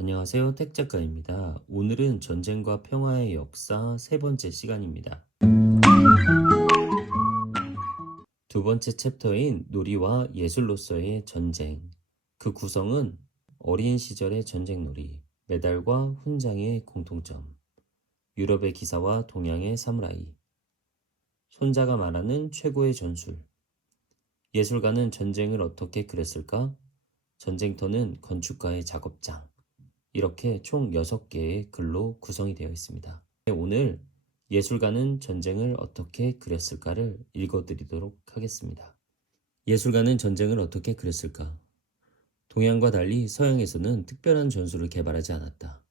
안녕하세요. 택작가입니다. 오늘은 전쟁과 평화의 역사 세 번째 시간입니다. 두 번째 챕터인 놀이와 예술로서의 전쟁. 그 구성은 어린 시절의 전쟁놀이, 메달과 훈장의 공통점, 유럽의 기사와 동양의 사무라이, 손자가 말하는 최고의 전술. 예술가는 전쟁을 어떻게 그렸을까? 전쟁터는 건축가의 작업장. 이렇게 총 6개의 글로 구성이 되어 있습니다. 오늘 예술가는 전쟁을 어떻게 그렸을까를 읽어드리도록 하겠습니다. 예술가는 전쟁을 어떻게 그렸을까? 동양과 달리 서양에서는 특별한 전술을 개발하지 않았다.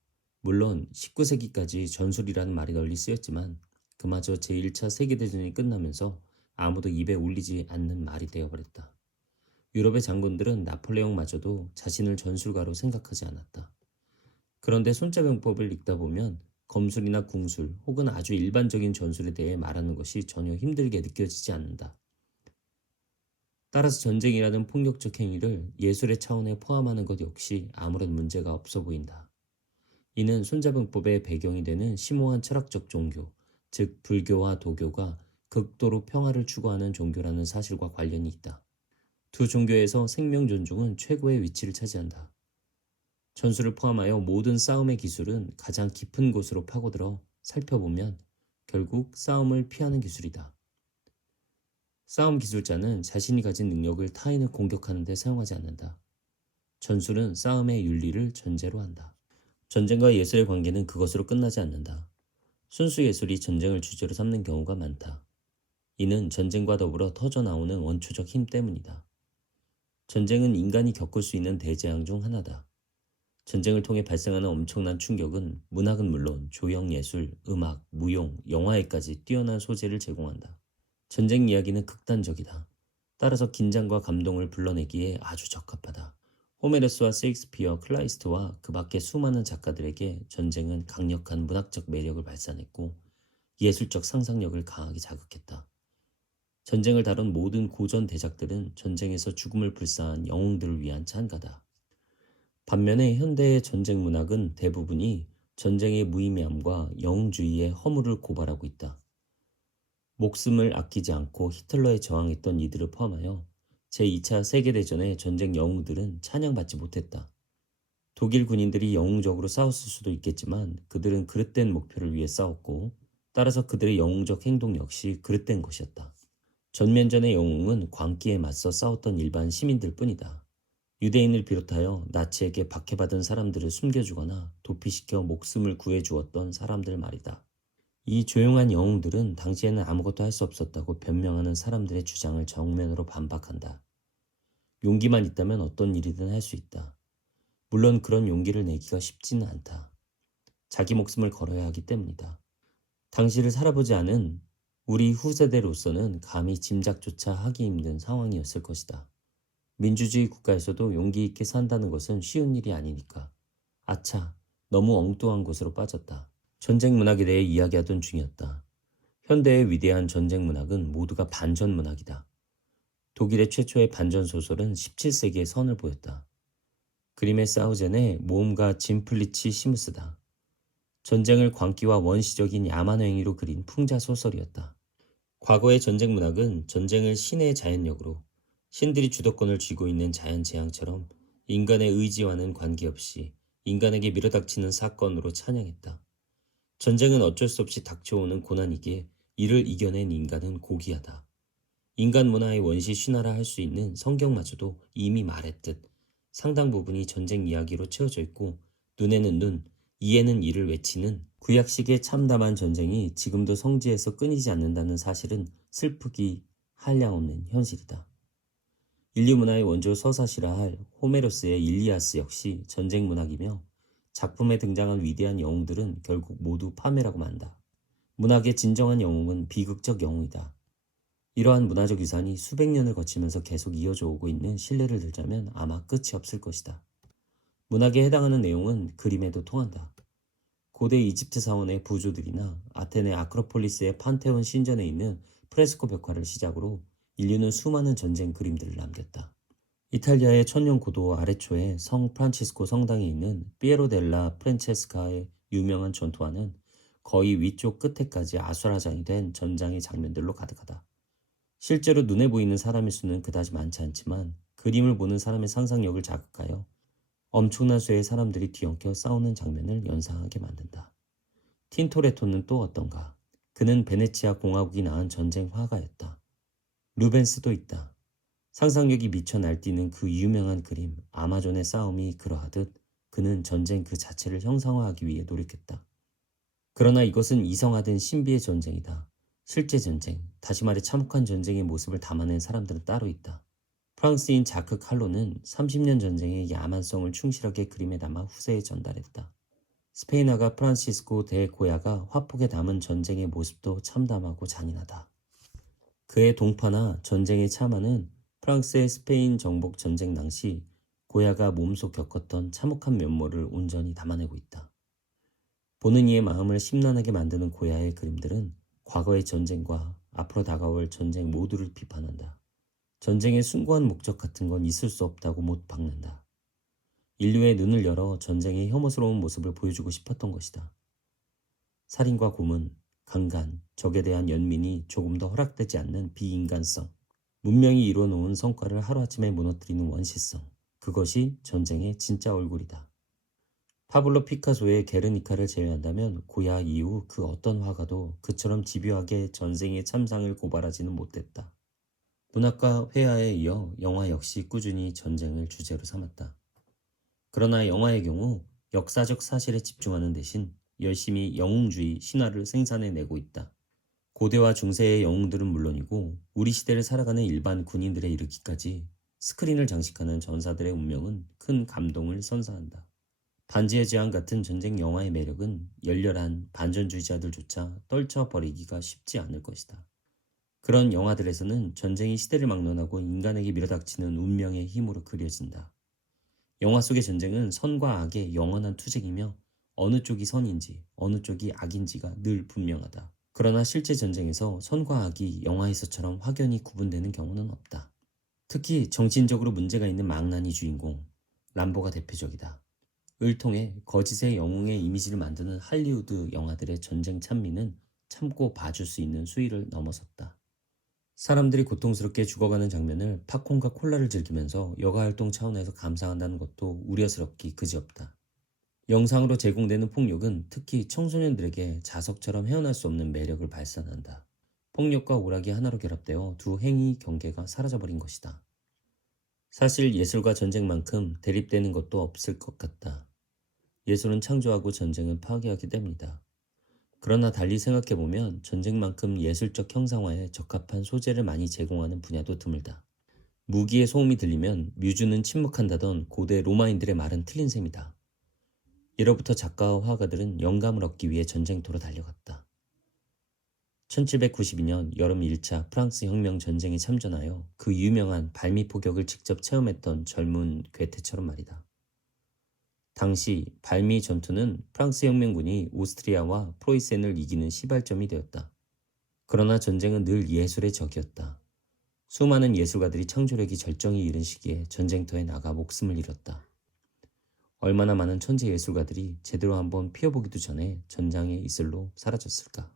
물론 19세기까지 전술이라는 말이 널리 쓰였지만 그마저 제1차 세계대전이 끝나면서 아무도 입에 올리지 않는 말이 되어버렸다. 유럽의 장군들은 나폴레옹마저도 자신을 전술가로 생각하지 않았다. 그런데 손자병법을 읽다 보면 검술이나 궁술 혹은 아주 일반적인 전술에 대해 말하는 것이 전혀 힘들게 느껴지지 않는다. 따라서 전쟁이라는 폭력적 행위를 예술의 차원에 포함하는 것 역시 아무런 문제가 없어 보인다. 이는 손자병법의 배경이 되는 심오한 철학적 종교, 즉 불교와 도교가 극도로 평화를 추구하는 종교라는 사실과 관련이 있다. 두 종교에서 생명 존중은 최고의 위치를 차지한다. 전술을 포함하여 모든 싸움의 기술은 가장 깊은 곳으로 파고들어 살펴보면 결국 싸움을 피하는 기술이다. 싸움 기술자는 자신이 가진 능력을 타인을 공격하는 데 사용하지 않는다. 전술은 싸움의 윤리를 전제로 한다. 전쟁과 예술의 관계는 그것으로 끝나지 않는다. 순수 예술이 전쟁을 주제로 삼는 경우가 많다. 이는 전쟁과 더불어 터져나오는 원초적 힘 때문이다. 전쟁은 인간이 겪을 수 있는 대재앙 중 하나다. 전쟁을 통해 발생하는 엄청난 충격은 문학은 물론 조형예술, 음악, 무용, 영화에까지 뛰어난 소재를 제공한다. 전쟁 이야기는 극단적이다. 따라서 긴장과 감동을 불러내기에 아주 적합하다. 호메로스와 셰익스피어, 클라이스트와 그 밖의 수많은 작가들에게 전쟁은 강력한 문학적 매력을 발산했고 예술적 상상력을 강하게 자극했다. 전쟁을 다룬 모든 고전 대작들은 전쟁에서 죽음을 불사한 영웅들을 위한 찬가다. 반면에 현대의 전쟁 문학은 대부분이 전쟁의 무의미함과 영웅주의의 허물을 고발하고 있다. 목숨을 아끼지 않고 히틀러에 저항했던 이들을 포함하여 제2차 세계대전의 전쟁 영웅들은 찬양받지 못했다. 독일 군인들이 영웅적으로 싸웠을 수도 있겠지만 그들은 그릇된 목표를 위해 싸웠고 따라서 그들의 영웅적 행동 역시 그릇된 것이었다. 전면전의 영웅은 광기에 맞서 싸웠던 일반 시민들 뿐이다. 유대인을 비롯하여 나치에게 박해받은 사람들을 숨겨주거나 도피시켜 목숨을 구해주었던 사람들 말이다. 이 조용한 영웅들은 당시에는 아무것도 할 수 없었다고 변명하는 사람들의 주장을 정면으로 반박한다. 용기만 있다면 어떤 일이든 할 수 있다. 물론 그런 용기를 내기가 쉽지는 않다. 자기 목숨을 걸어야 하기 때문이다. 당시를 살아보지 않은 우리 후세대로서는 감히 짐작조차 하기 힘든 상황이었을 것이다. 민주주의 국가에서도 용기 있게 산다는 것은 쉬운 일이 아니니까. 아차, 너무 엉뚱한 곳으로 빠졌다. 전쟁 문학에 대해 이야기하던 중이었다. 현대의 위대한 전쟁 문학은 모두가 반전 문학이다. 독일의 최초의 반전 소설은 17세기의 선을 보였다. 그림의 사우젠의 모험가 짐플리치 시무스다. 전쟁을 광기와 원시적인 야만 행위로 그린 풍자 소설이었다. 과거의 전쟁 문학은 전쟁을 신의 자연력으로 신들이 주도권을 쥐고 있는 자연재앙처럼 인간의 의지와는 관계없이 인간에게 밀어닥치는 사건으로 찬양했다. 전쟁은 어쩔 수 없이 닥쳐오는 고난이기에 이를 이겨낸 인간은 고귀하다. 인간 문화의 원시 신화라 할 수 있는 성경마저도 이미 말했듯 상당 부분이 전쟁 이야기로 채워져 있고 눈에는 눈, 이에는 이를 외치는 구약식의 참담한 전쟁이 지금도 성지에서 끊이지 않는다는 사실은 슬프기 한량없는 현실이다. 인류 문화의 원조 서사시라 할 호메로스의 일리아스 역시 전쟁 문학이며 작품에 등장한 위대한 영웅들은 결국 모두 파멸하고 만다. 문학의 진정한 영웅은 비극적 영웅이다. 이러한 문화적 유산이 수백 년을 거치면서 계속 이어져 오고 있는 신뢰를 들자면 아마 끝이 없을 것이다. 문학에 해당하는 내용은 그림에도 통한다. 고대 이집트 사원의 부조들이나 아테네 아크로폴리스의 판테온 신전에 있는 프레스코 벽화를 시작으로 인류는 수많은 전쟁 그림들을 남겼다. 이탈리아의 천년 고도 아래초에 성 프란치스코 성당에 있는 피에로 델라 프란체스카의 유명한 전투화는 거의 위쪽 끝에까지 아수라장이 된 전장의 장면들로 가득하다. 실제로 눈에 보이는 사람의 수는 그다지 많지 않지만 그림을 보는 사람의 상상력을 자극하여 엄청난 수의 사람들이 뒤엉켜 싸우는 장면을 연상하게 만든다. 틴토레토는 또 어떤가? 그는 베네치아 공화국이 낳은 전쟁 화가였다. 루벤스도 있다. 상상력이 미쳐 날뛰는 그 유명한 그림 아마존의 싸움이 그러하듯 그는 전쟁 그 자체를 형상화하기 위해 노력했다. 그러나 이것은 이성화된 신비의 전쟁이다. 실제 전쟁, 다시 말해 참혹한 전쟁의 모습을 담아낸 사람들은 따로 있다. 프랑스인 자크 칼로는 30년 전쟁의 야만성을 충실하게 그림에 담아 후세에 전달했다. 스페인화가 프란시스코 데 고야가 화폭에 담은 전쟁의 모습도 참담하고 잔인하다. 그의 동파나 전쟁의 참화는 프랑스의 스페인 정복 전쟁 당시 고야가 몸소 겪었던 참혹한 면모를 온전히 담아내고 있다. 보는 이의 마음을 심란하게 만드는 고야의 그림들은 과거의 전쟁과 앞으로 다가올 전쟁 모두를 비판한다. 전쟁의 숭고한 목적 같은 건 있을 수 없다고 못 박는다. 인류의 눈을 열어 전쟁의 혐오스러운 모습을 보여주고 싶었던 것이다. 살인과 고문, 강간, 적에 대한 연민이 조금 더 허락되지 않는 비인간성, 문명이 이루어놓은 성과를 하루아침에 무너뜨리는 원시성, 그것이 전쟁의 진짜 얼굴이다. 파블로 피카소의 게르니카를 제외한다면 고야 이후 그 어떤 화가도 그처럼 집요하게 전쟁의 참상을 고발하지는 못했다. 문학과 회화에 이어 영화 역시 꾸준히 전쟁을 주제로 삼았다. 그러나 영화의 경우 역사적 사실에 집중하는 대신 열심히 영웅주의 신화를 생산해내고 있다. 고대와 중세의 영웅들은 물론이고 우리 시대를 살아가는 일반 군인들에 이르기까지 스크린을 장식하는 전사들의 운명은 큰 감동을 선사한다. 반지의 제왕 같은 전쟁 영화의 매력은 열렬한 반전주의자들조차 떨쳐버리기가 쉽지 않을 것이다. 그런 영화들에서는 전쟁이 시대를 막론하고 인간에게 밀어닥치는 운명의 힘으로 그려진다. 영화 속의 전쟁은 선과 악의 영원한 투쟁이며 어느 쪽이 선인지 어느 쪽이 악인지가 늘 분명하다. 그러나 실제 전쟁에서 선과 악이 영화에서처럼 확연히 구분되는 경우는 없다. 특히 정신적으로 문제가 있는 망나니 주인공, 람보가 대표적이다. 을 통해 거짓의 영웅의 이미지를 만드는 할리우드 영화들의 전쟁 찬미는 참고 봐줄 수 있는 수위를 넘어섰다. 사람들이 고통스럽게 죽어가는 장면을 팝콘과 콜라를 즐기면서 여가활동 차원에서 감상한다는 것도 우려스럽기 그지없다. 영상으로 제공되는 폭력은 특히 청소년들에게 자석처럼 헤어날 수 없는 매력을 발산한다. 폭력과 오락이 하나로 결합되어 두 행위 경계가 사라져버린 것이다. 사실 예술과 전쟁만큼 대립되는 것도 없을 것 같다. 예술은 창조하고 전쟁은 파괴하기 때문이다. 그러나 달리 생각해보면 전쟁만큼 예술적 형상화에 적합한 소재를 많이 제공하는 분야도 드물다. 무기의 소음이 들리면 뮤즈는 침묵한다던 고대 로마인들의 말은 틀린 셈이다. 이로부터 작가와 화가들은 영감을 얻기 위해 전쟁터로 달려갔다. 1792년 여름 1차 프랑스 혁명 전쟁에 참전하여 그 유명한 발미포격을 직접 체험했던 젊은 괴테처럼 말이다. 당시 발미 전투는 프랑스 혁명군이 오스트리아와 프로이센을 이기는 시발점이 되었다. 그러나 전쟁은 늘 예술의 적이었다. 수많은 예술가들이 창조력이 절정에 이른 시기에 전쟁터에 나가 목숨을 잃었다. 얼마나 많은 천재 예술가들이 제대로 한번 피어보기도 전에 전장의 이슬로 사라졌을까.